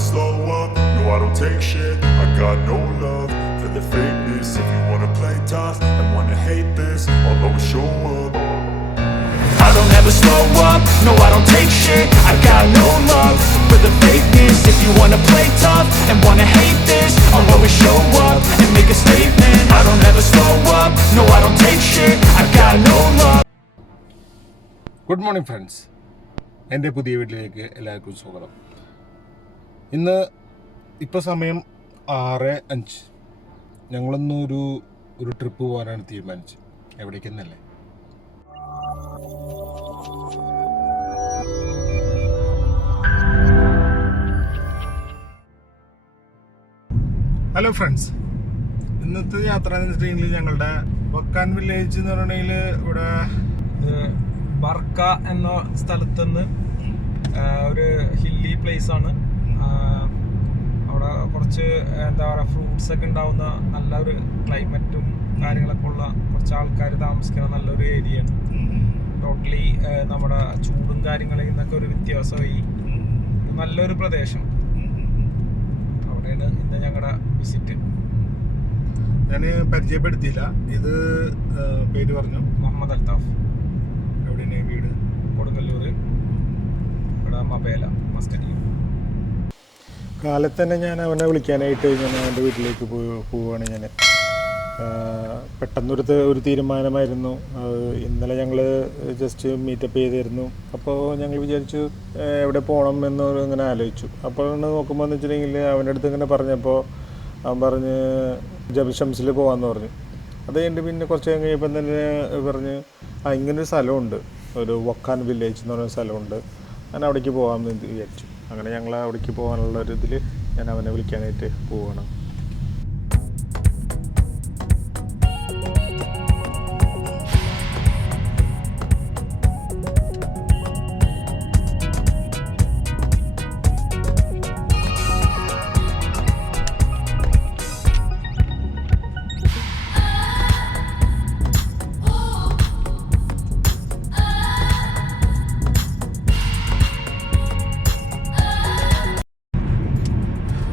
never slow up, no I don't take shit. I got no love for the fakeness. If you wanna play tough and wanna hate this, I'll always show up. I don't ever slow up, no I don't take shit. I got no love for the fakeness. If you wanna play tough and wanna hate this, I'll always show up and make a statement. I don't ever slow up, no I don't take shit. I got no love. Good morning friends, എൻ്റെ പുതിയ വീട്ടിലേക്ക് എല്ലാവർക്കും സ്വാഗതം. ഇന്ന് ഇപ്പോൾ സമയം 6:05. ഞങ്ങളൊന്നൊരു trip പോകാനാണ് തീരുമാനിച്ചത്. എവിടേക്കെന്നല്ലേ? ഹലോ ഫ്രണ്ട്സ്, ഇന്നത്തെ യാത്ര എന്ന് വെച്ചിട്ടുണ്ടെങ്കിൽ ഞങ്ങളുടെ വക്കാൻ വില്ലേജ് എന്ന് പറഞ്ഞിട്ടുണ്ടെങ്കിൽ ഇവിടെ ബർക്ക എന്ന സ്ഥലത്തുനിന്ന് ഒരു ഹില്ലി പ്ലേസ് ആണ്. അവിടെ കുറച്ച് എന്താ പറയുക, ഫ്രൂട്ട്സ് ഒക്കെ ഉണ്ടാവുന്ന നല്ലൊരു ക്ലൈമറ്റും കാര്യങ്ങളൊക്കെ ഉള്ള കുറച്ച് ആൾക്കാർ താമസിക്കുന്ന നല്ലൊരു ഏരിയയാണ്. ടോട്ടലി നമ്മുടെ ചൂടും കാര്യങ്ങളിൽ നിന്നൊക്കെ ഒരു വ്യത്യാസമായി നല്ലൊരു പ്രദേശം. അവിടെയാണ് ഇന്ന് ഞങ്ങളുടെ വിസിറ്റ്. ഞാൻ പരിചയപ്പെടുത്തിയില്ല, ഇത് പേര് പറഞ്ഞു, മുഹമ്മദ് അൽത്താഫ്. എവിടെയാണ് വീട്? കൊടുങ്ങല്ലൂർ, ഇവിടെ മബേല മസ്കറ്റ്. കാലത്ത് തന്നെ ഞാൻ അവനെ വിളിക്കാനായിട്ട് ഞാൻ അവൻ്റെ വീട്ടിലേക്ക് പോവുകയാണ്. ഞാൻ പെട്ടെന്നൊരു തീരുമാനമായിരുന്നു. ഇന്നലെ ഞങ്ങൾ ജസ്റ്റ് മീറ്റപ്പ് ചെയ്തിരുന്നു. അപ്പോൾ ഞങ്ങൾ വിചാരിച്ചു എവിടെ പോകണം എന്ന് ഇങ്ങനെ ആലോചിച്ചു. അപ്പോഴാണ് നോക്കുമ്പോൾ എന്ന് വെച്ചിട്ടുണ്ടെങ്കിൽ അവൻ്റെ അടുത്ത് ഇങ്ങനെ പറഞ്ഞപ്പോൾ അവൻ പറഞ്ഞ് ജബൽ ഷംസിൽ പോകാമെന്ന് പറഞ്ഞു. അത് കഴിഞ്ഞിട്ട് പിന്നെ കുറച്ച് കഴിഞ്ഞപ്പം തന്നെ പറഞ്ഞ് ഇങ്ങനൊരു സ്ഥലമുണ്ട്, ഒരു വക്കാൻ വില്ലേജ് എന്ന് പറയുന്ന സ്ഥലമുണ്ട്, ഞാൻ അവിടേക്ക് പോകാമെന്ന് വിചാരിച്ചു. അങ്ങനെ ഞങ്ങൾ അവിടേക്ക് പോകാനുള്ള ഒരു ഇതിൽ ഞാൻ അവനെ വിളിക്കാനായിട്ട് പോവുകയാണ്.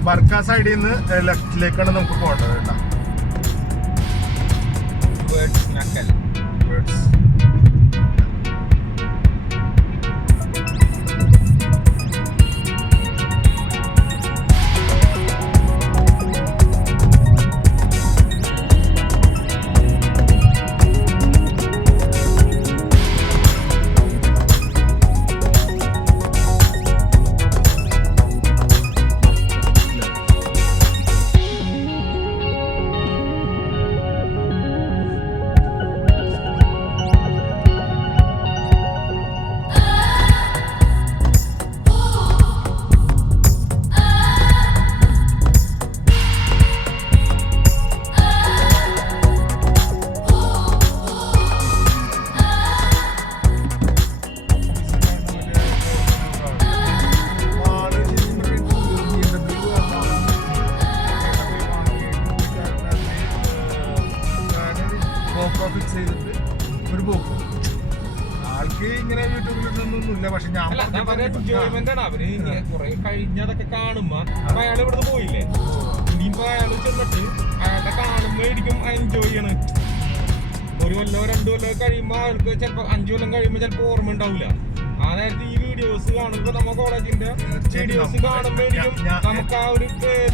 ബർക്ക സൈഡിൽ നിന്ന് ലെഫ്റ്റിലേക്കാണ് നമുക്ക് പോകേണ്ടത് കേട്ടോ. ഒരു പോക്ക് ആൾക്ക് ഇങ്ങനെ യൂട്യൂബിലിട്ടൊന്നുമില്ല. പക്ഷെ ഞാൻ എൻജോയ്മെന്റ് ആണ്. അവര് കുറെ കഴിഞ്ഞതൊക്കെ കാണുമ്പോ അപ്പൊ അയാൾ ഇവിടുന്ന് പോയില്ലേ, ഇനിയിപ്പോ അയാൾ ചെന്നിട്ട് അയാളുടെ കാണുമ്പോഴായിരിക്കും എൻജോയ് ചെയ്യണ്. 1 കൊല്ലോ 2 കൊല്ലോ കഴിയുമ്പോ അയാൾക്ക് ചിലപ്പോ 5 കൊല്ലം കഴിയുമ്പോ ചിലപ്പോ ഓർമ്മ ഉണ്ടാവില്ല. ആ നേരത്തെ ഈ വീഡിയോസ് കാണുമ്പോ നമ്മ കോളേജിന്റെ വീഡിയോസ് കാണുമ്പോഴായിരിക്കും നമുക്ക് ആ ഒരു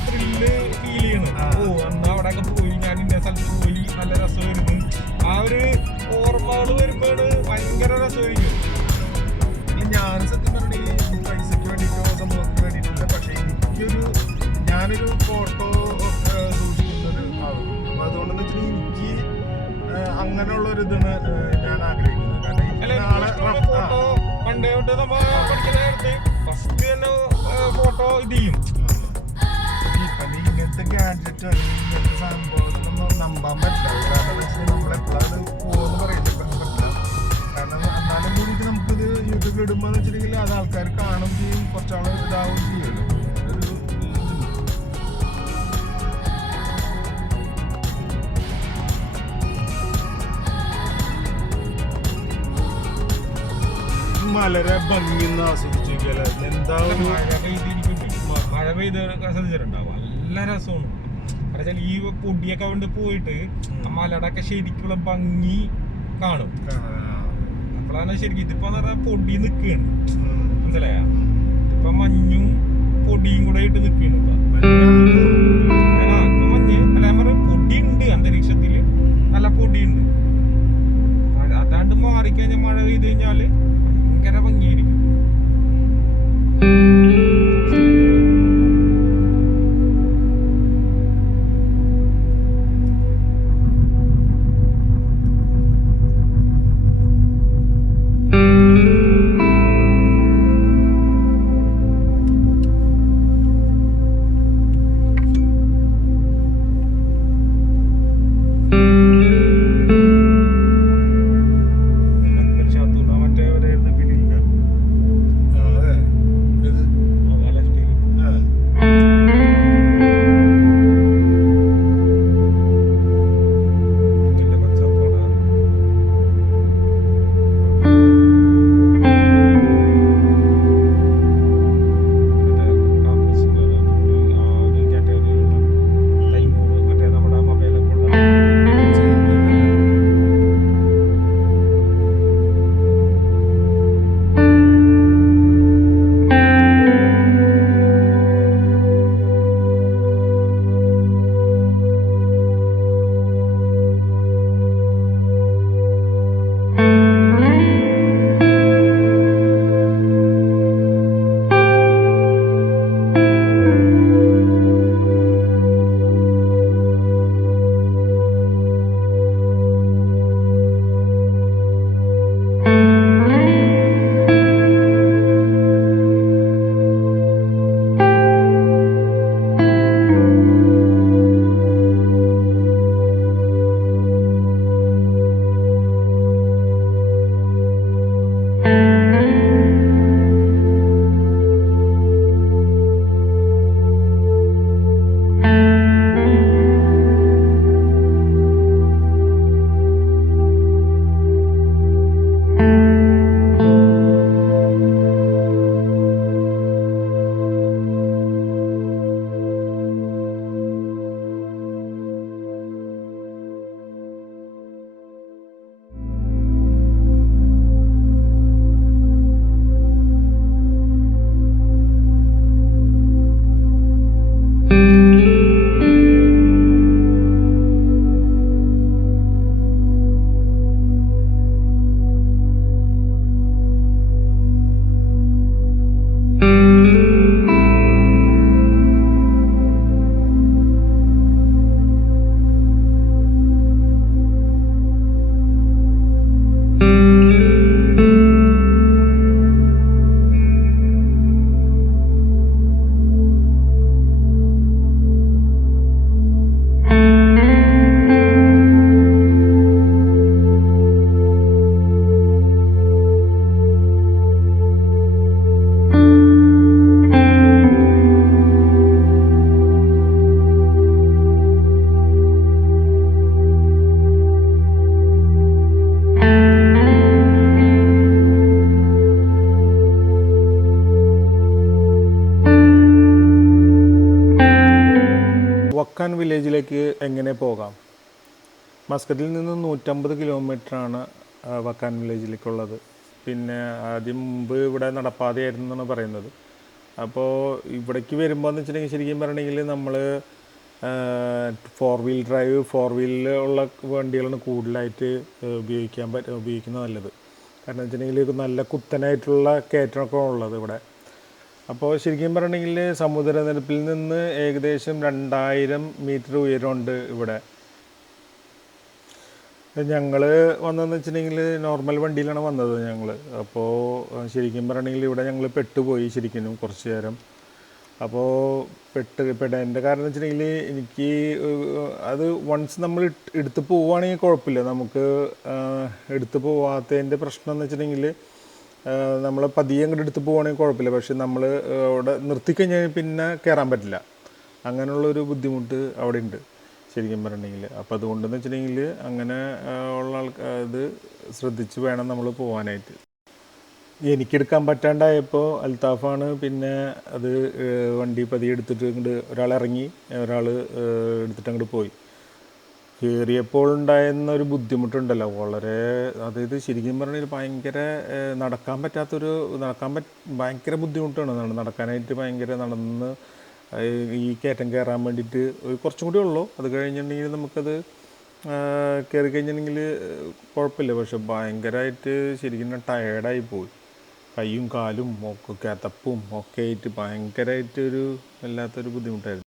ത്രില്ല് ഫീൽ ചെയ്യണം. അന്ന് അവിടെയൊക്കെ പോയി, ഞാൻ ഇന്ന സ്ഥലത്ത് പോയി, നല്ല രസമായിരുന്നു. ആ ഒരു ഓർമ്മകൾ വരുമ്പോഴാണ് ഭയങ്കര രസമായിരിക്കും. ഞാൻ സത്യം പറഞ്ഞ ഈ പൈസക്ക് വേണ്ടിയിട്ടോ സംഭവത്തിന് വേണ്ടിയിട്ടില്ല, പക്ഷെ ഞാനൊരു ഫോട്ടോ സൂക്ഷിക്കുന്നൊരു ആളും. അപ്പൊ അതുകൊണ്ടെന്ന് വെച്ചാൽ എനിക്ക് അങ്ങനെയുള്ളൊരു ഇതാണ് ഞാൻ ആഗ്രഹിക്കുന്നത്. ഫോട്ടോ പണ്ടേ തൊട്ട് നമ്മ പഠിക്കുന്ന നേരത്ത് ഫസ്റ്റ് തന്നെ ഫോട്ടോ ഇത് ചെയ്യും. ഇങ്ങനത്തെ ഗാഡ്ജറ്റ് ഇങ്ങനത്തെ സംഭവങ്ങളൊന്നും നമ്പാൻ പറ്റില്ല. കാരണം വെച്ചാൽ നമ്മളെപ്പോഴത് പോകുമെന്ന് പറയാൻ പറ്റില്ല. കാരണം എന്നാലും കൂടിയിട്ട് നമുക്കിത് യൂട്യൂബിൽ ഇടുമ്പോൾ എന്ന് വെച്ചിട്ടുണ്ടെങ്കിൽ അത് ആൾക്കാർ കാണും ചെയ്യും, കുറച്ചാൾ ഇതാവും ചെയ്യുമല്ലോ. വളരെ ഭംഗിന്ന് ആസ്വദിച്ചു. എന്താ മഴ പെയ്ത് ശ്രദ്ധിച്ചിട്ടുണ്ടാവും. നല്ല രസമാണ്. കാരണം ഈ പൊടിയൊക്കെ കൊണ്ട് പോയിട്ട് ആ മലയുടെ ഒക്കെ ശരിക്കുള്ള ഭംഗി കാണും. അപ്പോഴാണ് ശരിക്കും ഇതിപ്പോ പറഞ്ഞാൽ പൊടി നിൽക്കുകയാണ്, മനസ്സിലായ? ഇപ്പൊ മഞ്ഞും പൊടിയും കൂടെ ആയിട്ട് നിൽക്കുകയാണ്. ഇപ്പൊ മഞ്ഞ് അല്ല, ഞാൻ പറഞ്ഞ പൊടിയുണ്ട് അന്തരീക്ഷത്തില്, നല്ല പൊടിയുണ്ട്. അതാണ്ട് മാറിക്കഴിഞ്ഞാൽ മഴ പെയ്ത് കഴിഞ്ഞാല് ഭയങ്കര ഭംഗിയായിരിക്കും. വക്കാൻ വില്ലേജിലേക്ക് എങ്ങനെ പോകാം? മസ്കറ്റിൽ നിന്ന് 150 കിലോമീറ്ററാണ് വക്കാൻ വില്ലേജിലേക്കുള്ളത്. പിന്നെ ആദ്യം മുമ്പ് ഇവിടെ നടപ്പാതയായിരുന്നു എന്നാണ് പറയുന്നത്. അപ്പോൾ ഇവിടേക്ക് വരുമ്പോൾ എന്ന് വെച്ചിട്ടുണ്ടെങ്കിൽ ശരിക്കും പറയണമെങ്കിൽ നമ്മൾ 4 വീൽ ഡ്രൈവ് 4 വീലിൽ ഉള്ള വണ്ടികളാണ് കൂടുതലായിട്ട് ഉപയോഗിക്കുന്നത് നല്ലത്. കാരണം വെച്ചിട്ടുണ്ടെങ്കിൽ ഇത് നല്ല കുത്തനായിട്ടുള്ള കയറ്റമൊക്കെ ഉള്ളത് ഇവിടെ. അപ്പോൾ ശരിക്കും പറയണമെങ്കിൽ സമുദ്രനിരപ്പിൽ നിന്ന് ഏകദേശം 2000 മീറ്റർ ഉയരമുണ്ട് ഇവിടെ. ഞങ്ങൾ വന്നതെന്ന് വെച്ചിട്ടുണ്ടെങ്കിൽ നോർമൽ വണ്ടിയിലാണ് വന്നത് ഞങ്ങൾ. അപ്പോൾ ശരിക്കും പറയണമെങ്കിൽ ഇവിടെ ഞങ്ങൾ പെട്ടുപോയി ശരിക്കും കുറച്ച് നേരം. അപ്പോൾ പെടേണ്ട കാരണം എന്ന് വെച്ചിട്ടുണ്ടെങ്കിൽ എനിക്ക് അത് വൺസ് നമ്മൾ എടുത്ത് പോവുകയാണെങ്കിൽ കുഴപ്പമില്ല. നമുക്ക് എടുത്ത് പോവാത്തതിൻ്റെ പ്രശ്നം എന്ന് വെച്ചിട്ടുണ്ടെങ്കിൽ നമ്മൾ പതിയെ അങ്ങോട്ട് എടുത്ത് പോവുകയാണെങ്കിൽ കുഴപ്പമില്ല. പക്ഷെ നമ്മൾ അവിടെ നിർത്തിക്കഴിഞ്ഞാൽ പിന്നെ കയറാൻ പറ്റില്ല. അങ്ങനെയുള്ളൊരു ബുദ്ധിമുട്ട് അവിടെ ഉണ്ട് ശരിക്കും പറഞ്ഞിട്ടുണ്ടെങ്കിൽ. അപ്പോൾ അതുകൊണ്ടെന്ന് വെച്ചിട്ടുണ്ടെങ്കിൽ അങ്ങനെ ഉള്ള ഇത് ശ്രദ്ധിച്ച് വേണം നമ്മൾ പോകാനായിട്ട്. എനിക്കെടുക്കാൻ പറ്റാണ്ടായപ്പോൾ അൽത്താഫാണ് പിന്നെ അത് വണ്ടി പതിയെ എടുത്തിട്ട് ഇങ്ങോട്ട് ഒരാൾ ഇറങ്ങി, ഒരാൾ എടുത്തിട്ട് അങ്ങോട്ട് പോയി. കയറിയപ്പോൾ ഉണ്ടായിരുന്ന ഒരു ബുദ്ധിമുട്ടുണ്ടല്ലോ വളരെ, അതായത് ശരിക്കും പറഞ്ഞാൽ ഭയങ്കര ഭയങ്കര ബുദ്ധിമുട്ടാണ് നടക്കാനായിട്ട്. ഭയങ്കര നടന്ന് ഈ കയറ്റം കയറാൻ വേണ്ടിയിട്ട് കുറച്ചും കൂടി ഉള്ളൂ. അത് കഴിഞ്ഞിട്ടുണ്ടെങ്കിൽ നമുക്കത് കയറി കഴിഞ്ഞിട്ടുണ്ടെങ്കിൽ കുഴപ്പമില്ല. പക്ഷെ ഭയങ്കരമായിട്ട് ശരിക്കും ടയേർഡായി പോയി. കൈയും കാലും ഒക്കെ കിതപ്പും ഒക്കെ ആയിട്ട് ഭയങ്കരമായിട്ടൊരു വല്ലാത്തൊരു ബുദ്ധിമുട്ടായിരുന്നു.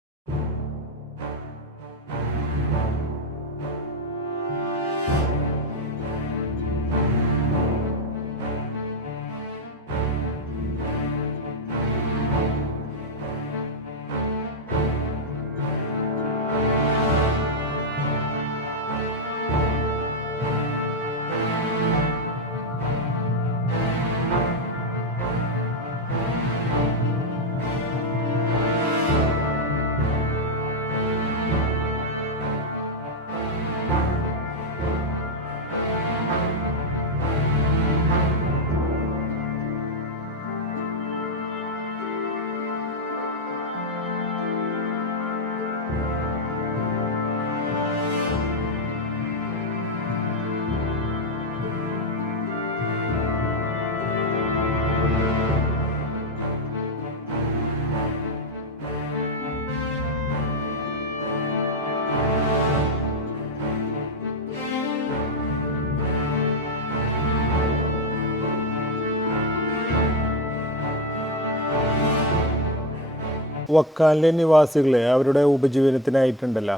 വക്കാലിലെ നിവാസികളെ അവരുടെ ഉപജീവനത്തിനായിട്ടുണ്ടല്ലോ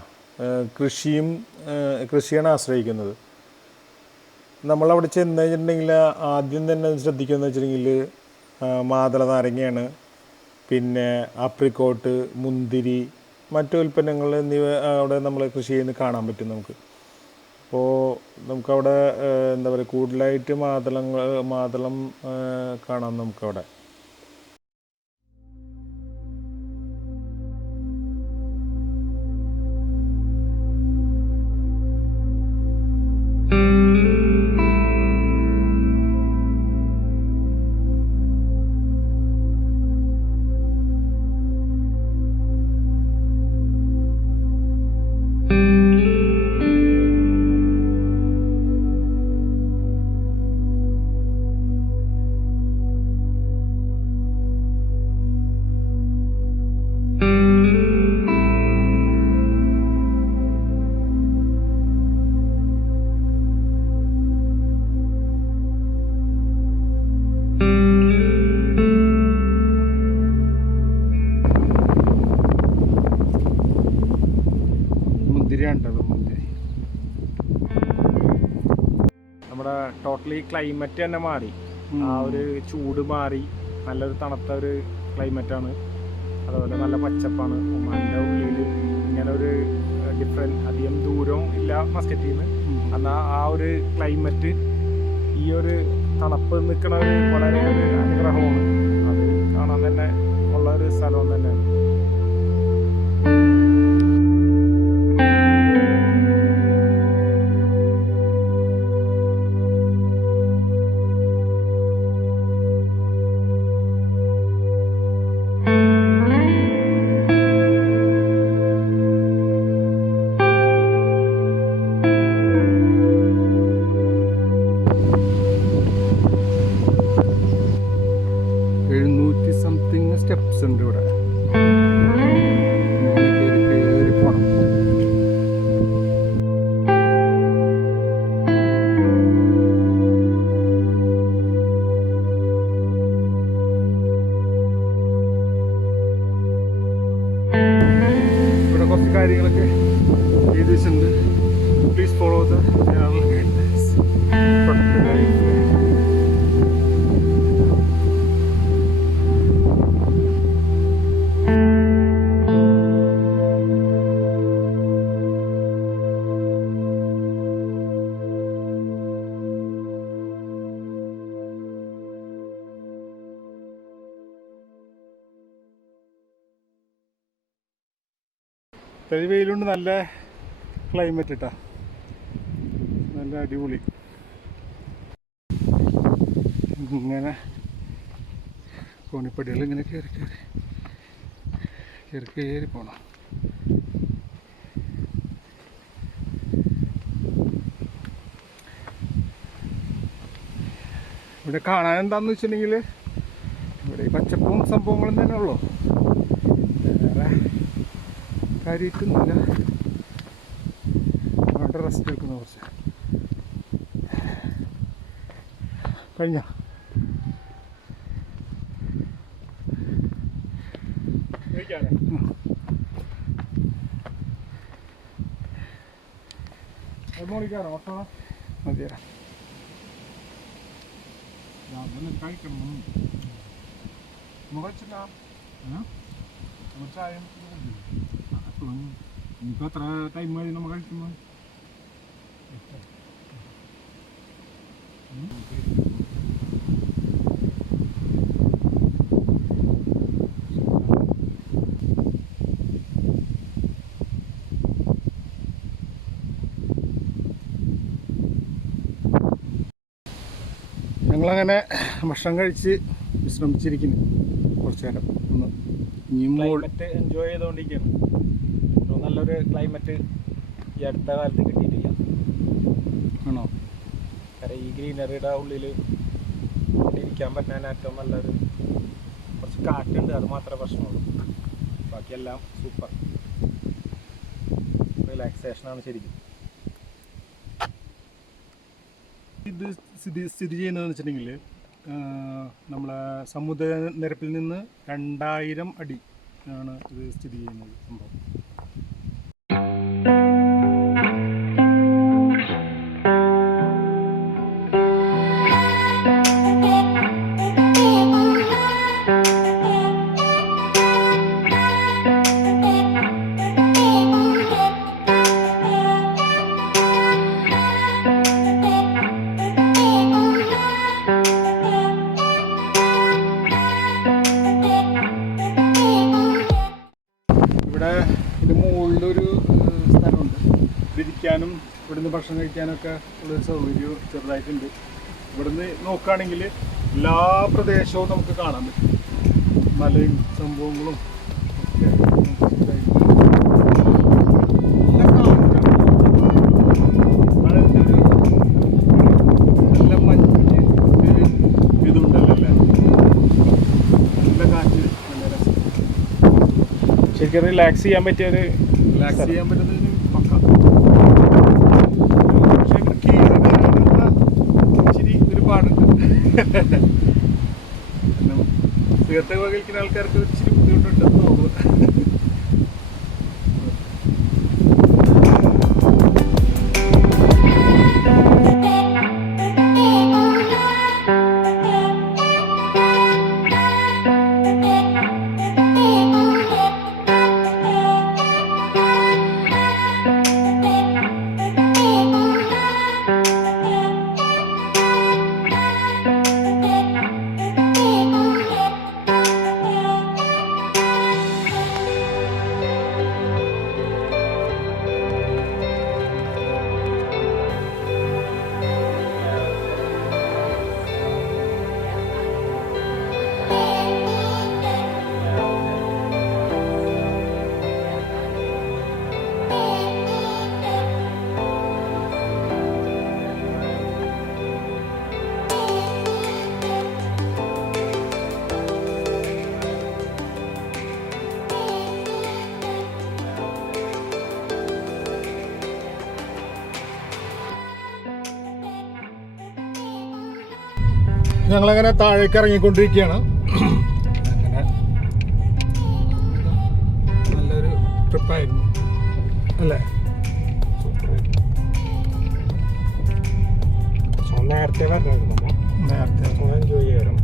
കൃഷിയാണ് ആശ്രയിക്കുന്നത്. നമ്മളവിടെ ചെന്ന് കഴിഞ്ഞിട്ടുണ്ടെങ്കിൽ ആദ്യം തന്നെ ശ്രദ്ധിക്കുകയെന്ന് വെച്ചിട്ടുണ്ടെങ്കിൽ മാതള നാരങ്ങയാണ്, പിന്നെ ആപ്രിക്കോട്ട്, മുന്തിരി, മറ്റു ഉൽപ്പന്നങ്ങൾ എന്നിവ അവിടെ നമ്മൾ കൃഷി ചെയ്യുന്നത് കാണാൻ പറ്റും നമുക്ക്. അപ്പോൾ നമുക്കവിടെ എന്താ പറയുക, കൂടുതലായിട്ട് മാതളം കാണാം നമുക്കവിടെ. നമ്മുടെ ടോട്ടലി ക്ലൈമറ്റ് തന്നെ മാറി. ആ ഒരു ചൂട് മാറി, നല്ലൊരു തണുത്ത ഒരു ക്ലൈമറ്റാണ്. അതുപോലെ നല്ല പച്ചപ്പാണ്. ഒമാൻ്റെ ഉള്ളിൽ ഇങ്ങനെ ഒരു അധികം ദൂരവും ഇല്ല മസ്കറ്റിൽ നിന്ന്. എന്നാൽ ആ ഒരു ക്ലൈമറ്റ്, ഈ ഒരു തണുപ്പ് നിൽക്കുന്ന ഒരു വളരെ ഒരു അനുഗ്രഹമാണ്. അത് കാണാൻ തന്നെ ഉള്ള ഒരു സ്ഥലം തന്നെയാണ്. സ്റ്റെപ്സ് ഉണ്ട് ഇവിടെ. കയറി പോണം. ഇവിടെ കുറച്ച് കാര്യങ്ങളൊക്കെ എഴുതിയിട്ടുണ്ട്. Please follow the guidelines. വെയിലുണ്ട്, നല്ല ക്ലൈമറ്റ് ഇട്ടാ, നല്ല അടിപൊളി. ഇങ്ങനെ കോണിപ്പടികൾ ഇങ്ങനെ കയറി പോകണം. ഇവിടെ കാണാൻ എന്താണെന്ന് വെച്ചിട്ടുണ്ടെങ്കിൽ ഇവിടെ ഈ പച്ചപ്പും സംഭവങ്ങളും തന്നെ ഉള്ളൂ, വേറെ കാര്യമായിട്ടൊന്നുമില്ല. അവിടെ റെസ്റ്റ് എടുക്കുന്ന കുറച്ച് കഴിഞ്ഞ മോളിക്കാണോ മതിയാ കഴിക്കണം. ഇനിയിപ്പോൾ എത്ര ടൈം മതി നമ്മൾ കഴിക്കുമ്പോൾ? ഞങ്ങളങ്ങനെ ഭക്ഷണം കഴിച്ച് വിശ്രമിച്ചിരിക്കുന്നു കുറച്ച് നേരം. ഒന്ന് ഇനിയും ക്ലൈമറ്റ് എൻജോയ് ചെയ്തുകൊണ്ടിരിക്കുകയാണ്. നല്ലൊരു ക്ലൈമറ്റ് ഈ അടുത്ത കാലത്ത് കിട്ടിയിട്ടില്ല. ആണോ? കാരണം ഈ ഗ്രീനറിയുടെ ഉള്ളിൽ ഇരിക്കാൻ പറ്റാൻ ഏറ്റവും നല്ലൊരു കുറച്ച് കാറ്റുണ്ട്, അത് മാത്രമേ പ്രശ്നമുള്ളൂ. ബാക്കിയെല്ലാം സൂപ്പർ റിലാക്സേഷനാണ് ശരിക്കും. ഇത് സ്ഥിതി ചെയ്യുന്നതെന്ന് വെച്ചിട്ടുണ്ടെങ്കിൽ നമ്മളെ സമുദ്രനിരപ്പിൽ നിന്ന് 2000 അടി ആണ് ഇത് സ്ഥിതി ചെയ്യുന്നത് സംഭവം. ഇരിക്കാനും ഇവിടുന്ന് ഭക്ഷണം കഴിക്കാനൊക്കെ ഉള്ളൊരു സൗകര്യം ചെറുതായിട്ടുണ്ട്. ഇവിടുന്ന് നോക്കുകയാണെങ്കിൽ എല്ലാ പ്രദേശവും നമുക്ക് കാണാൻ പറ്റും, മലയും സംഭവങ്ങളും ഒക്കെ. നല്ല മഞ്ഞ് ഇതുണ്ടല്ലോ അല്ലേ, നല്ല കാറ്റ്, നല്ല രസം. ശരിക്കും റിലാക്സ് ചെയ്യാൻ പറ്റിയൊരു പറ്റുന്നതിന് പക്ക. ഒരുപാടുണ്ട്. തീർത്ത കഴിക്കുന്ന ആൾക്കാർക്ക് ഇച്ചിരി ബുദ്ധിമുട്ടുണ്ടെന്ന് തോന്നുന്നു. ഞങ്ങളങ്ങനെ താഴേക്ക് ഇറങ്ങിക്കൊണ്ടിരിക്കുകയാണ്. അങ്ങനെ നല്ലൊരു ട്രിപ്പായിരുന്നു അല്ലേ? നേരത്തെ വരണമായിരുന്നു, നേരത്തെ എൻജോയ് ചെയ്യായിരുന്നു.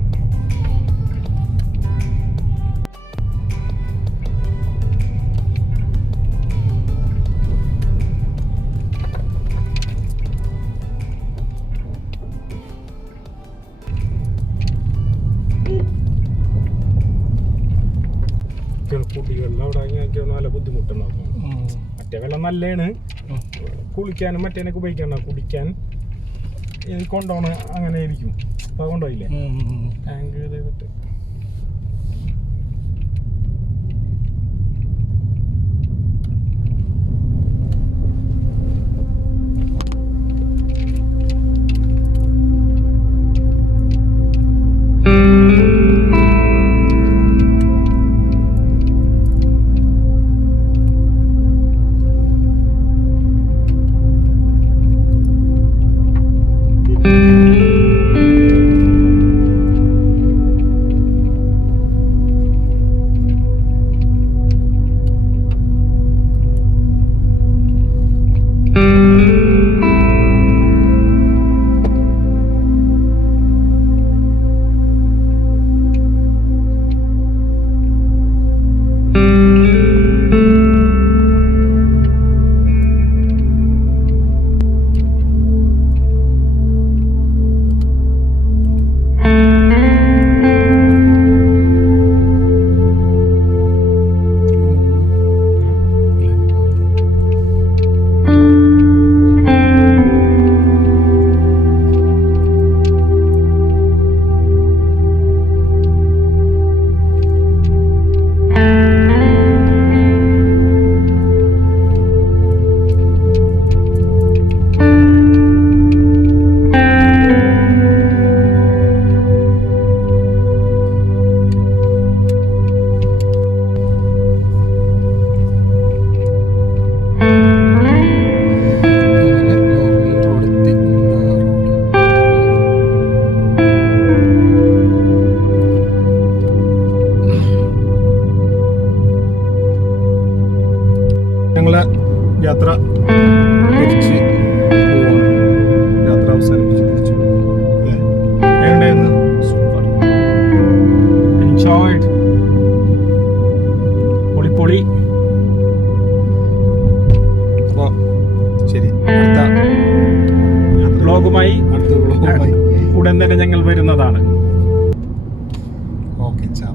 കുടിവെള്ളം അവിടെ നല്ല ബുദ്ധിമുട്ടുണ്ടാവും. മറ്റേ വെള്ളം നല്ലതാണ്, കുളിക്കാനും മറ്റേനൊക്കെ ഉപയോഗിക്കണം. കുടിക്കാൻ കൊണ്ടുപോകണ അങ്ങനെ ആയിരിക്കും. അപ്പോൾ കൊണ്ടുപോയില്ലേ ടാങ്ക് ചെയ്തിട്ട് യാത്ര തിരിച്ച് പോവാണ്. യാത്ര അവസാനിപ്പിച്ച് തിരിച്ചു പോകും. അല്ലേ? എങ്ങനെയുണ്ടായിരുന്നു? സൂപ്പർ, എൻജോയ്ഡ്, പൊളി. അപ്പോൾ ശരി, അടുത്ത വ്ലോഗുമായി വ്ളോഗുമായി ഉടൻ തന്നെ ഞങ്ങൾ വരുന്നതാണ്. ഓക്കെ, ചാ.